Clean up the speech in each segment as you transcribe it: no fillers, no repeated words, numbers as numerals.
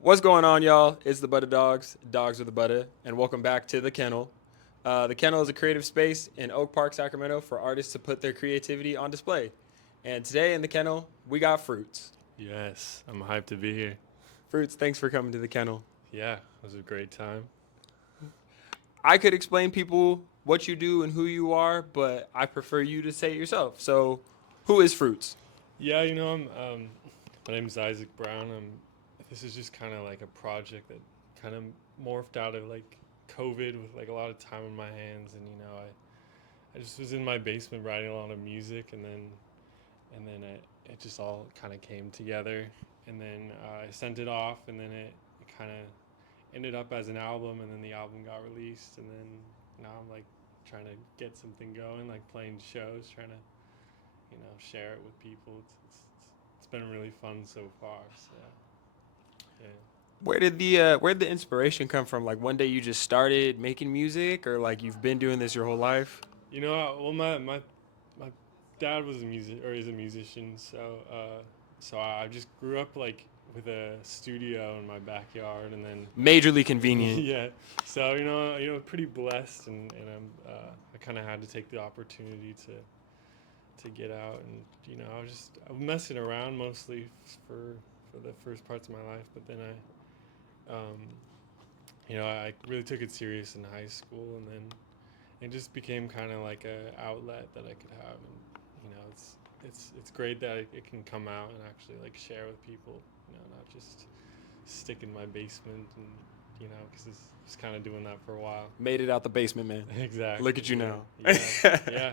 What's going on, y'all? It's the Buttadawgz, dogs with the Butta, and welcome back to the Kennel. The Kennel is a creative space in Oak Park, Sacramento, for artists to put their creativity on display. And today in the Kennel, we got Fruits. Yes, I'm hyped to be here. Fruits, thanks for coming to the Kennel. Yeah, it was a great time. I could explain people what you do and who you are, but I prefer you to say it yourself. So, who is Fruits? Yeah, my name's Isaac Brown. This is just kind of like a project that kind of morphed out of like COVID with like a lot of time on my hands, and I just was in my basement writing a lot of music, and then it just all kind of came together, and then I sent it off, and then it kind of ended up as an album, and then the album got released, and then now I'm like trying to get something going, like playing shows, trying to share it with people. It's been really fun so far. So yeah. Where did the inspiration come from? Like one day you just started making music, or like you've been doing this your whole life? Well, my dad was a music or is a musician, so I just grew up like with a studio in my backyard, and then Majorly convenient. yeah. So pretty blessed, and I kind of had to take the opportunity to get out, and I was messing around mostly for the first parts of my life, but then I really took it serious in high school, and then it just became kind of like a outlet that I could have, and it's great that it can come out and actually like share with people, not just stick in my basement, and because it's just kind of doing that for a while. Made it out the basement, man. Exactly. Look at you Yeah. now. Yeah.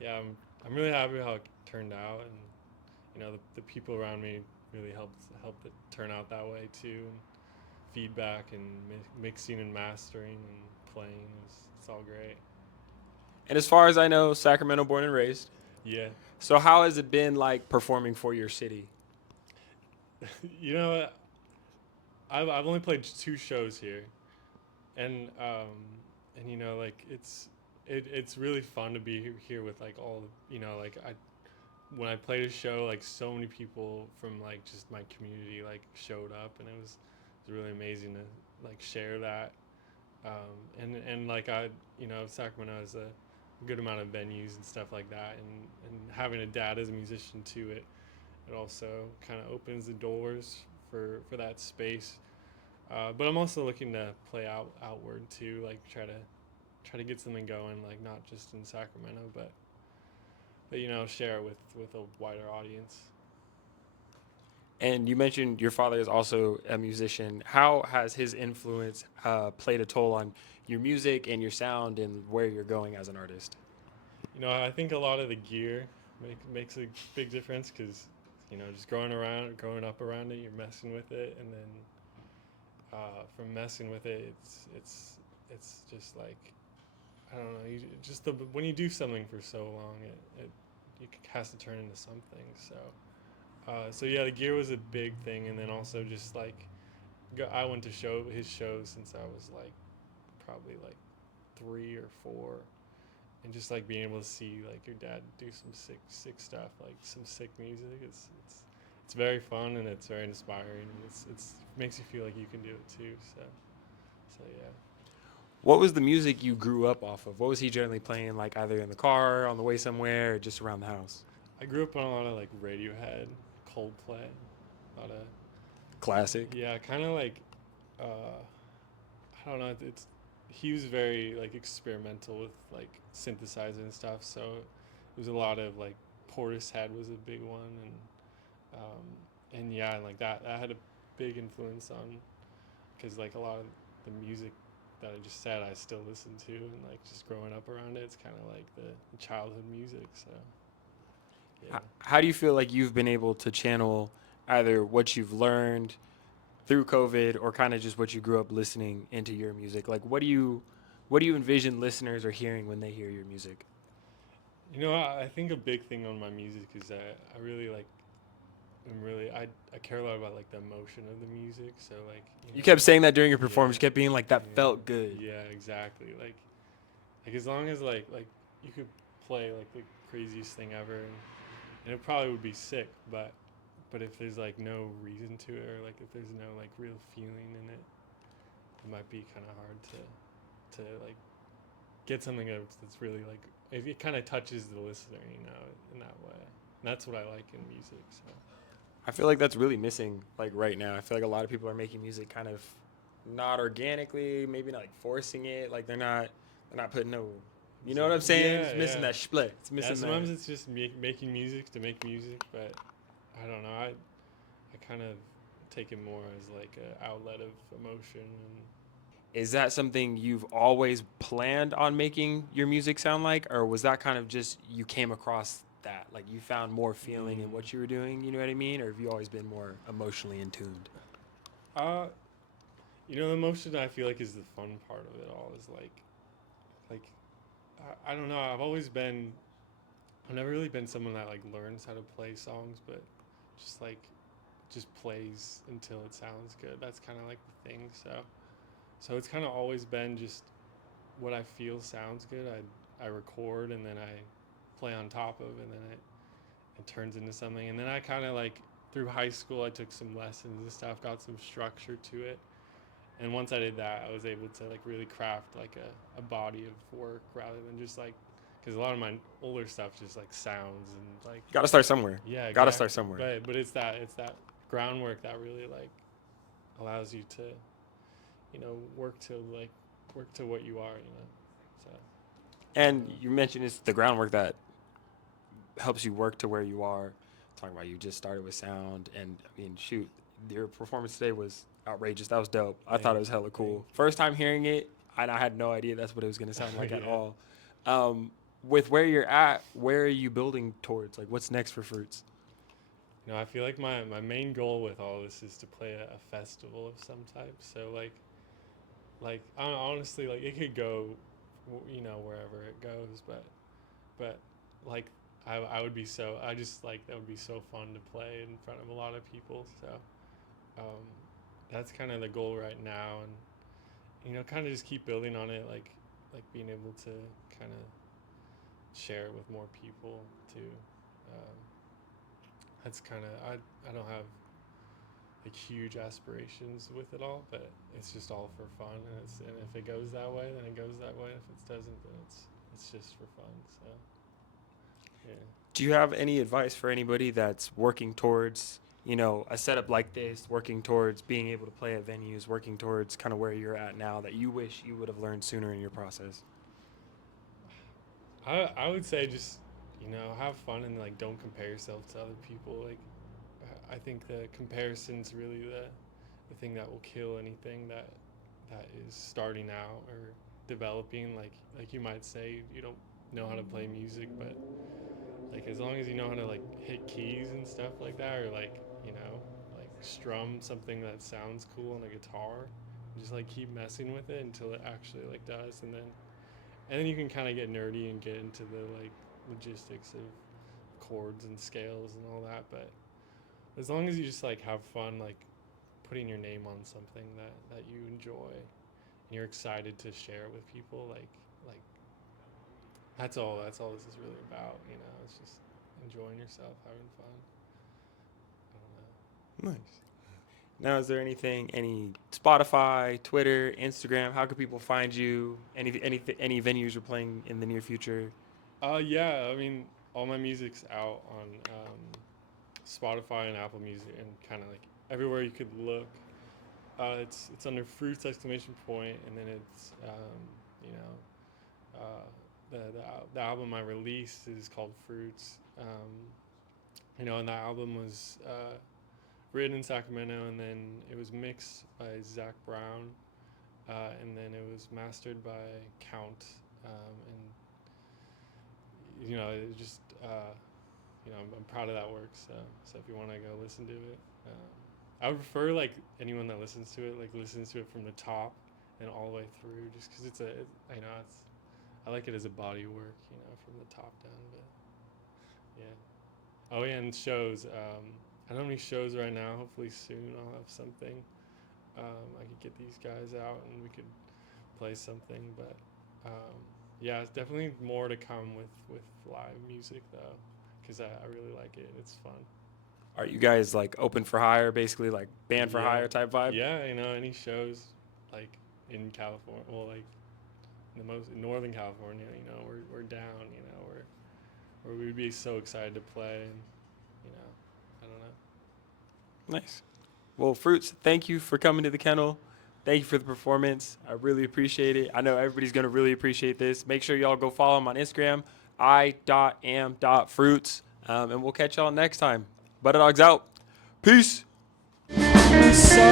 Yeah. I'm really happy how it turned out, and the people around me really helped it turn out that way too, and feedback and mixing and mastering and playing it's all great. And as far as I know, Sacramento born and raised. Yeah. So how has it been like performing for your city? you know I've only played two shows here, and like it's really fun to be here with like all like I when I played a show, like so many people from like just my community like showed up, and it was really amazing to like share that. And like Sacramento has a good amount of venues and stuff like that, and having a dad as a musician too, it also kind of opens the doors for that space. But I'm also looking to play outward too, like try to get something going, like not just in Sacramento, but share it with a wider audience. And you mentioned your father is also a musician. How has his influence played a toll on your music and your sound and where you're going as an artist? I think a lot of the gear makes a big difference, because just growing up around it, you're messing with it, and then from messing with it, it's just like, I don't know. Just when you do something for so long, it has to turn into something. So yeah, the gear was a big thing, and then also just like I went to his shows since I was like probably like 3 or 4, and just like being able to see like your dad do some sick stuff, like some sick music. It's very fun, and it's very inspiring. It's makes you feel like you can do it too. So yeah. What was the music you grew up off of? What was he generally playing, like either in the car, on the way somewhere, or just around the house? I grew up on a lot of like Radiohead, Coldplay, a lot of Classic. yeah, kind of like I don't know. It's He was very like experimental with like synthesizer and stuff. So it was a lot of like Portishead was a big one, and yeah, like that had a big influence on, because like a lot of the music that I just said I still listen to, and like just growing up around it, it's kind of like the childhood music. So yeah. How do you feel like you've been able to channel either what you've learned through COVID or kind of just what you grew up listening into your music? Like, what do you envision listeners are hearing when they hear your music? I think a big thing on my music is that I really like. I care a lot about like the emotion of the music. So like You kept saying that during your yeah, performance. You kept being like, that felt good. yeah, exactly. Like as long as like you could play like the craziest thing ever, and it probably would be sick, but but if there's like no reason to it, or like if there's no like real feeling in it, it might be kind of hard to like get something that's really like, if it kind of touches the listener, in that way. And that's what I like in music. So I feel like that's really missing like right now. I feel like a lot of people are making music kind of not organically, maybe not like forcing it. Like they're not putting no, you know what I'm saying? yeah, It's missing yeah, that split. It's yeah. missing that. Sometimes it's just making music to make music, but I don't know. I kind of take it more as like a outlet of emotion. And Is that something you've always planned on making your music sound like, or was that kind of just you came across that, like you found more feeling in mm, what you were doing? You know what I mean? Or have you always been more emotionally in tuned? uh, the emotion I feel like is the fun part of it all. Is like I don't know. I've never really been someone that like learns how to play songs, but just like just plays until it sounds good. That's kind of like the thing. So it's kind of always been just what I feel sounds good. I record and then I play on top of, and then it turns into something. And then I kind of like through high school I took some lessons and stuff, got some structure to it. And once I did that, I was able to like really craft like a body of work rather than just like, because a lot of my older stuff just like sounds and like, Got to start somewhere. yeah, Got to start exactly. somewhere. But it's that groundwork that really like allows you to work to what you are. So I don't And know. you mentioned it's the groundwork that helps you work to where you are. Talking about you just started with sound, and I mean, shoot, your performance today was outrageous. That was dope. I thought it was Thank you, hella thank cool. First time hearing it, I had no idea that's what it was gonna sound you. like at Yeah. all. With where you're at, where are you building towards? Like, what's next for Fruits? I feel like my main goal with all this is to play a festival of some type. So like honestly, like it could go, wherever it goes, but like I would be so I just like that would be so fun to play in front of a lot of people. So um, that's kind of the goal right now, and kind of just keep building on it, like being able to kind of share it with more people too. Um, that's kind of I don't have like huge aspirations with it all, but it's just all for fun, and if it goes that way, then it goes that way. If it doesn't, then it's just for fun. So yeah. Do you have any advice for anybody that's working towards, a setup like this, working towards being able to play at venues, working towards kind of where you're at now that you wish you would have learned sooner in your process? I would say just have fun and like don't compare yourself to other people. Like I think the comparison's really the thing that will kill anything that is starting out or developing. Like you might say you don't know how to play music, but like as long as you know how to like hit keys and stuff like that, or like like strum something that sounds cool on a guitar, and just like keep messing with it until it actually like does, and then you can kind of get nerdy and get into the like logistics of chords and scales and all that. But as long as you just like have fun, like putting your name on something that you enjoy and you're excited to share with people, like that's all this is really about. It's just enjoying yourself, having fun. I don't know. Nice. Now, is there any Spotify, Twitter, Instagram? How can people find you? Any venues you're playing in the near future? Yeah, I mean, all my music's out on Spotify and Apple Music and kind of like everywhere you could look. It's under Fruits exclamation point, and then it's you know the album I released is called Fruits. And that album was written in Sacramento, and then it was mixed by Zach Brown, and then it was mastered by Count, and it just I'm proud of that work. So if you want to go listen to it, I would prefer like anyone that listens to it like listens to it from the top and all the way through, just because it's I like it as a body work, from the top down. But yeah. Oh yeah, and shows. I don't have any shows right now. Hopefully soon I'll have something. I could get these guys out and we could play something. But yeah, it's definitely more to come with live music though, because I really like it. It's fun. Are you guys like open for hire, basically like band for Yeah. hire type vibe? Yeah, any shows like in California, well, like the most in Northern California, we're down, where we'd be so excited to play, and I don't know. Nice. Well, Fruits, thank you for coming to the kennel. Thank you for the performance. I really appreciate it. I know everybody's going to really appreciate this. Make sure y'all go follow him on Instagram, i.am.fruits. And we'll catch y'all next time. Buttadawgz out. Peace. So